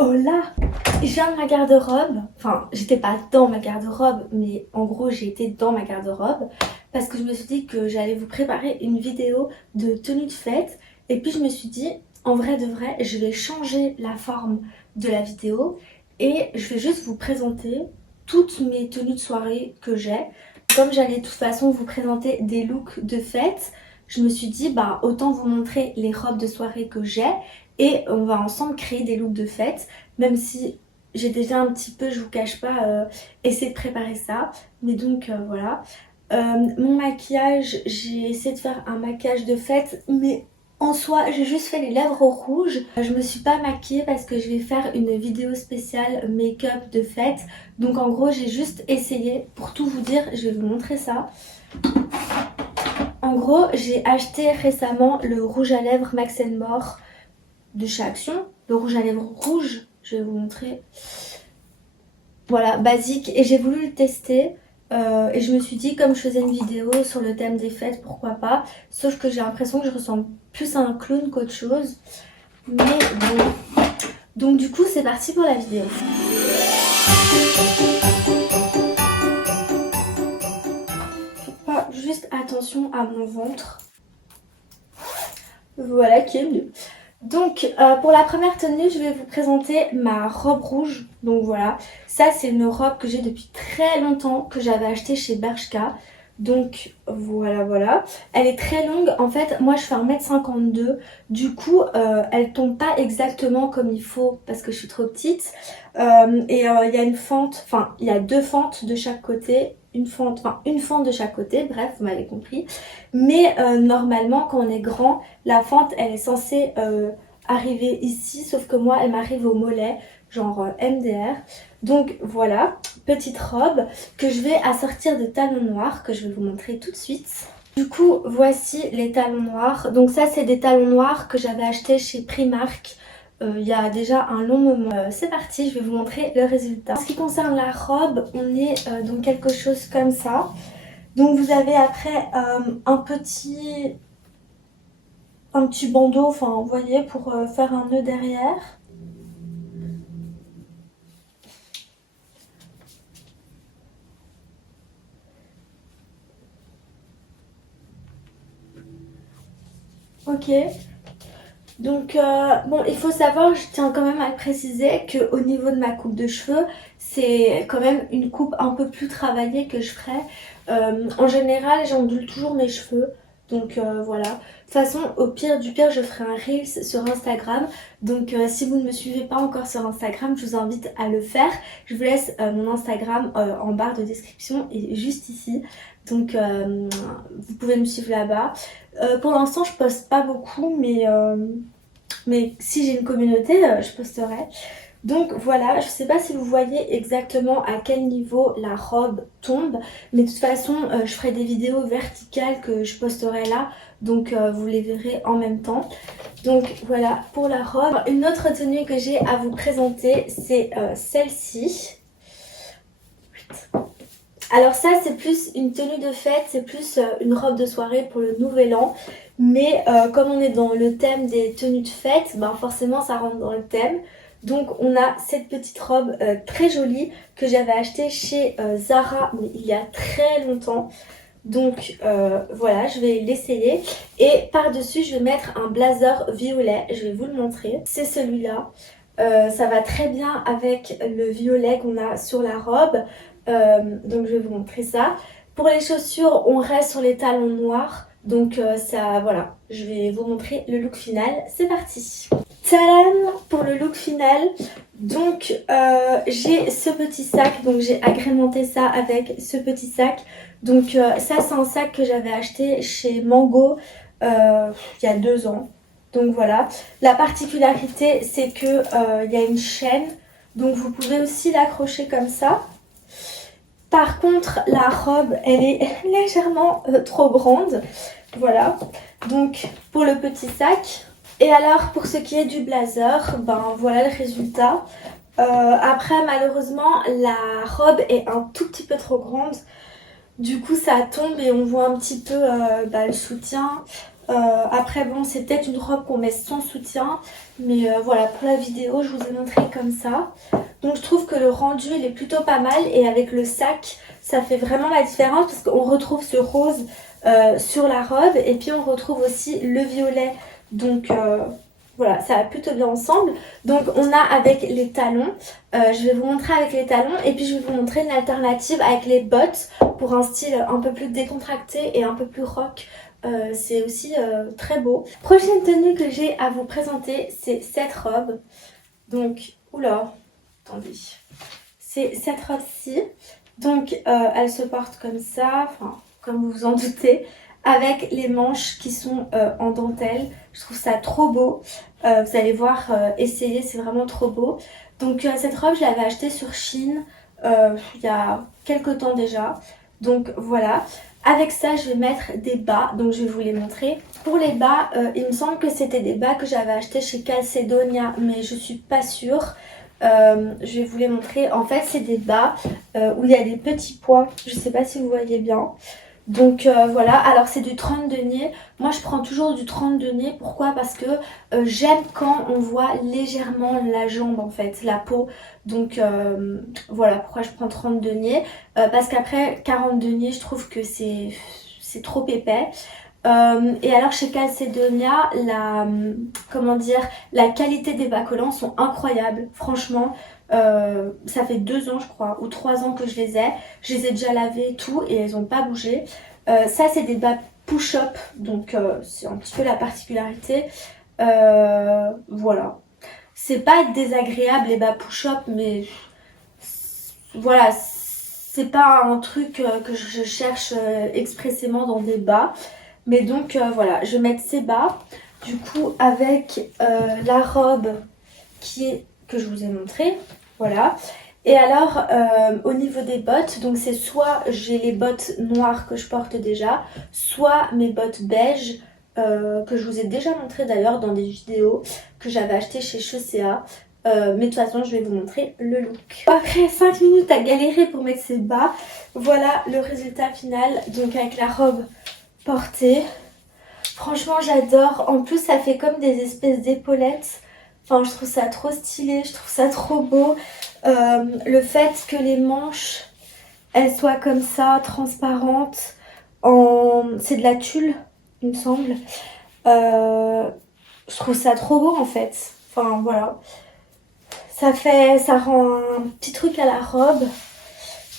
Oh là, je viens de ma garde-robe, enfin j'étais pas dans ma garde-robe, mais en gros j'ai été dans ma garde-robe parce que je me suis dit que j'allais vous préparer une vidéo de tenue de fête et puis je me suis dit en vrai de vrai je vais changer la forme de la vidéo et je vais juste vous présenter toutes mes tenues de soirée que j'ai. Comme j'allais de toute façon vous présenter des looks de fête, je me suis dit bah autant vous montrer les robes de soirée que j'ai et on va ensemble créer des looks de fête, même si j'ai déjà un petit peu, je vous cache pas, essayé de préparer ça. Mais donc voilà. Mon maquillage, j'ai essayé de faire un maquillage de fête, mais en soi, j'ai juste fait les lèvres au rouge. Je me suis pas maquillée parce que je vais faire une vidéo spéciale make-up de fête. Donc en gros, j'ai juste essayé, pour tout vous dire, je vais vous montrer ça. En gros, j'ai acheté récemment le rouge à lèvres Max More de chez Action, le rouge à lèvres rouge, je vais vous montrer. Voilà, basique, et j'ai voulu le tester et je me suis dit comme je faisais une vidéo sur le thème des fêtes, pourquoi pas, sauf que j'ai l'impression que je ressemble plus à un clown qu'autre chose, mais bon. Donc du coup c'est parti pour la vidéo. Juste attention à mon ventre, voilà qui est mieux. Donc pour la première tenue, je vais vous présenter ma robe rouge. Donc voilà, ça c'est une robe que j'ai depuis très longtemps, que j'avais achetée chez Bershka. Donc voilà. Elle est très longue, en fait moi je fais 1m52. Du coup elle tombe pas exactement comme il faut parce que je suis trop petite. Il y a une fente, enfin il y a deux fentes de chaque côté. Une fente de chaque côté, bref vous m'avez compris. Mais normalement quand on est grand, la fente elle est censée arriver ici, sauf que moi elle m'arrive au mollet, genre MDR. Donc voilà, petite robe que je vais assortir de talons noirs que je vais vous montrer tout de suite. Du coup voici les talons noirs. Donc ça c'est des talons noirs que j'avais achetés chez Primark il y a déjà un long moment. C'est parti, je vais vous montrer le résultat. En ce qui concerne la robe, on est dans quelque chose comme ça. Donc vous avez après un petit bandeau, enfin vous voyez, pour faire un nœud derrière. Ok. Donc bon, il faut savoir, je tiens quand même à préciser qu'au niveau de ma coupe de cheveux, c'est quand même une coupe un peu plus travaillée que je ferais. En général, j'ondule toujours mes cheveux. Donc voilà. De toute façon, au pire du pire, je ferai un Reels sur Instagram. Donc si vous ne me suivez pas encore sur Instagram, je vous invite à le faire. Je vous laisse mon Instagram en barre de description et juste ici. Donc vous pouvez me suivre là-bas. Pour l'instant, je poste pas beaucoup, mais si j'ai une communauté, je posterai. Donc voilà, je sais pas si vous voyez exactement à quel niveau la robe tombe, mais de toute façon je ferai des vidéos verticales que je posterai là, donc vous les verrez en même temps. Donc voilà pour la robe. Une autre tenue que j'ai à vous présenter, c'est celle-ci. Alors ça c'est plus une tenue de fête, c'est plus une robe de soirée pour le nouvel an. Mais comme on est dans le thème des tenues de fête, ben forcément ça rentre dans le thème. Donc on a cette petite robe très jolie que j'avais achetée chez Zara mais il y a très longtemps. Donc voilà, je vais l'essayer. Et par-dessus je vais mettre un blazer violet, je vais vous le montrer. C'est celui-là. Ça va très bien avec le violet qu'on a sur la robe. Donc je vais vous montrer ça. Pour les chaussures, on reste sur les talons noirs. Donc ça, voilà, je vais vous montrer le look final. C'est parti. Tadam pour le look final. Donc j'ai ce petit sac. Donc j'ai agrémenté ça avec ce petit sac. Donc ça c'est un sac que j'avais acheté chez Mango il y a 2 ans. Donc voilà. La particularité c'est que il y a une chaîne. Donc vous pouvez aussi l'accrocher comme ça. Par contre, la robe, elle est légèrement trop grande. Voilà. Donc, pour le petit sac. Et alors, pour ce qui est du blazer, ben voilà le résultat. Après, malheureusement, la robe est un tout petit peu trop grande. Du coup, ça tombe et on voit un petit peu le soutien. Après bon, c'est peut-être une robe qu'on met sans soutien, mais voilà, pour la vidéo je vous ai montré comme ça. Donc je trouve que le rendu il est plutôt pas mal, et avec le sac ça fait vraiment la différence parce qu'on retrouve ce rose sur la robe, et puis on retrouve aussi le violet, donc voilà, ça va plutôt bien ensemble. Donc on a avec les talons, je vais vous montrer avec les talons, et puis je vais vous montrer une alternative avec les bottes pour un style un peu plus décontracté et un peu plus rock. C'est aussi très beau. Prochaine tenue que j'ai à vous présenter, c'est cette robe. Donc, oula, attendez. C'est cette robe-ci. Donc, elle se porte comme ça, enfin, comme vous vous en doutez, avec les manches qui sont en dentelle. Je trouve ça trop beau. Vous allez voir, essayer, c'est vraiment trop beau. Donc, cette robe, je l'avais achetée sur Shein il y a quelques temps déjà. Donc, voilà. Avec ça, je vais mettre des bas, donc je vais vous les montrer. Pour les bas, il me semble que c'était des bas que j'avais achetés chez Calcedonia, mais je suis pas sûre. Je vais vous les montrer. En fait, c'est des bas où il y a des petits pois. Je sais pas si vous voyez bien. Donc voilà, alors c'est du 30 deniers. Moi je prends toujours du 30 deniers. Pourquoi? Parce que j'aime quand on voit légèrement la jambe en fait, la peau. Donc voilà pourquoi je prends 30 deniers. Parce qu'après 40 deniers je trouve que c'est trop épais. Et alors chez Calcedonia, comment dire, la qualité des bas collants sont incroyables. Franchement, ça fait 2 ans je crois, ou 3 ans que je les ai. Je les ai déjà lavés et tout, et elles n'ont pas bougé. Ça c'est des bas push-up, donc c'est un petit peu la particularité. Voilà. C'est pas désagréable les bas push-up, mais voilà, c'est pas un truc que je cherche expressément dans des bas. Mais donc voilà, je vais mettre ces bas. Du coup, avec la robe que je vous ai montrée. Voilà. Et alors, au niveau des bottes, donc c'est soit j'ai les bottes noires que je porte déjà, soit mes bottes beige, que je vous ai déjà montré d'ailleurs dans des vidéos que j'avais achetées chez Chaussea. Mais de toute façon, je vais vous montrer le look. Après 5 minutes à galérer pour mettre ces bas, voilà le résultat final. Donc avec la robe portée. Franchement, j'adore. En plus, ça fait comme des espèces d'épaulettes. Enfin, je trouve ça trop stylé, je trouve ça trop beau. Le fait que les manches, elles soient comme ça, transparentes. C'est de la tulle, il me semble. Je trouve ça trop beau en fait. Enfin, voilà. Ça rend un petit truc à la robe.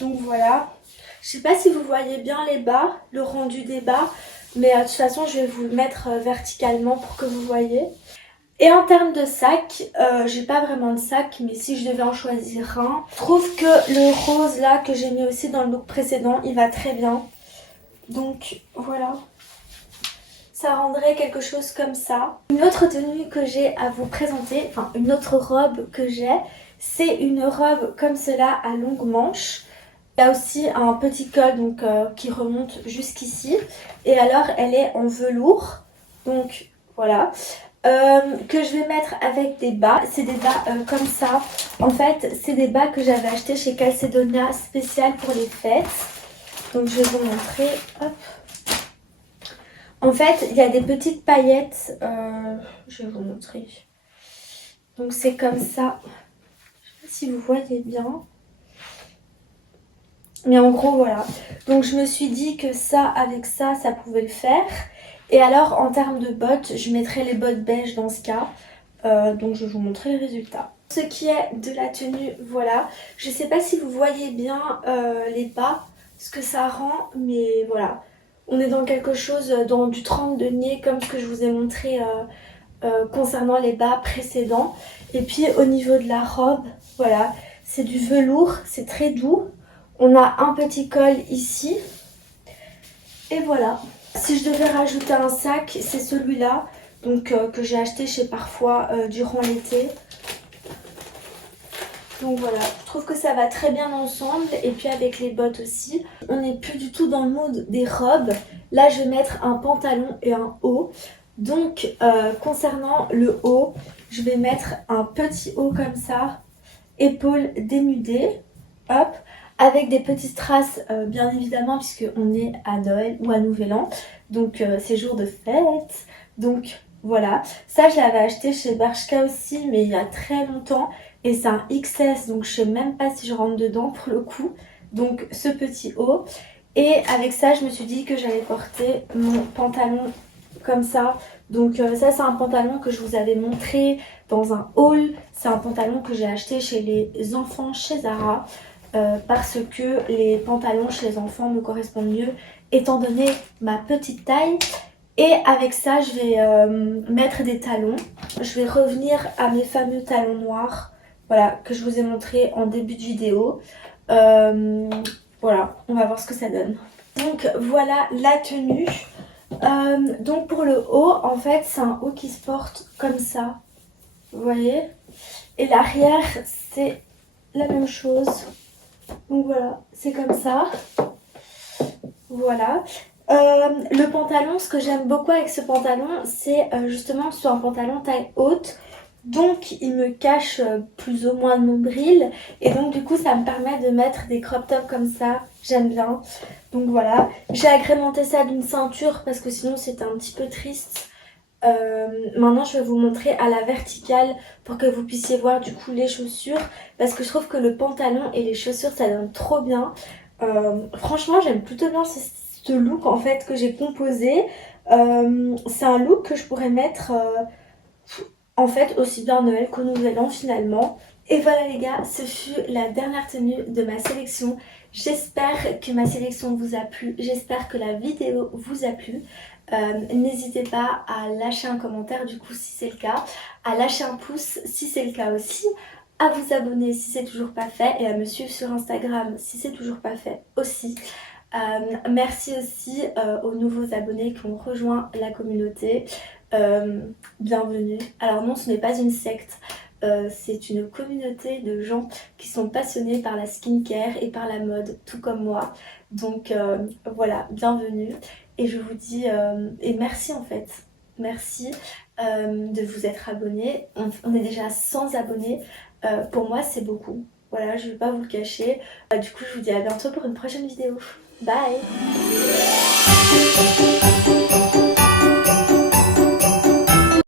Donc voilà. Je sais pas si vous voyez bien les bas, le rendu des bas. Mais de toute façon, je vais vous le mettre verticalement pour que vous voyez. Et en termes de sac, j'ai pas vraiment de sac, mais si je devais en choisir un, je trouve que le rose là que j'ai mis aussi dans le look précédent, il va très bien. Donc voilà, ça rendrait quelque chose comme ça. Une autre tenue que j'ai à vous présenter, enfin une autre robe que j'ai, c'est une robe comme cela à longue manche. Il y a aussi un petit col donc, qui remonte jusqu'ici. Et alors elle est en velours. Donc voilà. Que je vais mettre avec des bas. C'est des bas comme ça. En fait c'est des bas que j'avais acheté chez Calcedonia spécial pour les fêtes. Donc je vais vous montrer. Hop. En fait il y a des petites paillettes. Je vais vous montrer. Donc c'est comme ça. Je sais pas si vous voyez bien. Mais en gros voilà, donc je me suis dit que ça avec ça, ça pouvait le faire. Et alors en termes de bottes, je mettrai les bottes beige dans ce cas. Donc je vais vous montrer le résultat. Ce qui est de la tenue, voilà. Je sais pas si vous voyez bien les bas, ce que ça rend, mais voilà. On est dans quelque chose, dans du 30 deniers comme ce que je vous ai montré concernant les bas précédents. Et puis au niveau de la robe, voilà, c'est du velours, c'est très doux. On a un petit col ici. Et voilà. Si je devais rajouter un sac, c'est celui-là. Donc que j'ai acheté chez Parfois durant l'été. Donc voilà. Je trouve que ça va très bien ensemble. Et puis avec les bottes aussi. On n'est plus du tout dans le mode des robes. Là je vais mettre un pantalon et un haut. Donc concernant le haut, je vais mettre un petit haut comme ça. Épaules dénudées. Hop. avec des petites strass bien évidemment puisqu'on est à Noël ou à Nouvel An, donc c'est jour de fête, donc voilà. Ça je l'avais acheté chez Bershka aussi mais il y a très longtemps et c'est un XS donc je sais même pas si je rentre dedans pour le coup, donc ce petit haut. Et avec ça je me suis dit que j'allais porter mon pantalon comme ça, donc ça c'est un pantalon que je vous avais montré dans un haul, c'est un pantalon que j'ai acheté chez les enfants chez Zara. Parce que les pantalons chez les enfants me correspondent mieux étant donné ma petite taille. Et avec ça je vais mettre des talons. Je vais revenir à mes fameux talons noirs, voilà, que je vous ai montré en début de vidéo. Voilà, on va voir ce que ça donne. Donc voilà la tenue. Donc pour le haut, en fait c'est un haut qui se porte comme ça, vous voyez. Et l'arrière c'est la même chose. Donc voilà, c'est comme ça. Voilà. Le pantalon, ce que j'aime beaucoup avec ce pantalon, c'est justement sur un pantalon taille haute. Donc il me cache plus ou moins le nombril. Et donc du coup ça me permet de mettre des crop tops comme ça. J'aime bien. Donc voilà. J'ai agrémenté ça d'une ceinture parce que sinon c'était un petit peu triste. Maintenant je vais vous montrer à la verticale pour que vous puissiez voir du coup les chaussures, parce que je trouve que le pantalon et les chaussures ça donne trop bien. Franchement j'aime plutôt bien ce look en fait que j'ai composé. C'est un look que je pourrais mettre en fait aussi bien Noël qu'au Nouvel An finalement. Et voilà les gars, ce fut la dernière tenue de ma sélection. J'espère que ma sélection vous a plu, j'espère que la vidéo vous a plu. N'hésitez pas à lâcher un commentaire du coup si c'est le cas, à lâcher un pouce si c'est le cas aussi, à vous abonner si c'est toujours pas fait et à me suivre sur Instagram si c'est toujours pas fait aussi. Merci aussi aux nouveaux abonnés qui ont rejoint la communauté. Bienvenue. Alors non, ce n'est pas une secte. C'est une communauté de gens qui sont passionnés par la skincare et par la mode, tout comme moi. Donc voilà, bienvenue. Et je vous dis, et merci en fait. Merci de vous être abonnés. On est déjà 100 abonnés. Pour moi, c'est beaucoup. Voilà, je ne vais pas vous le cacher. Du coup, je vous dis à bientôt pour une prochaine vidéo. Bye!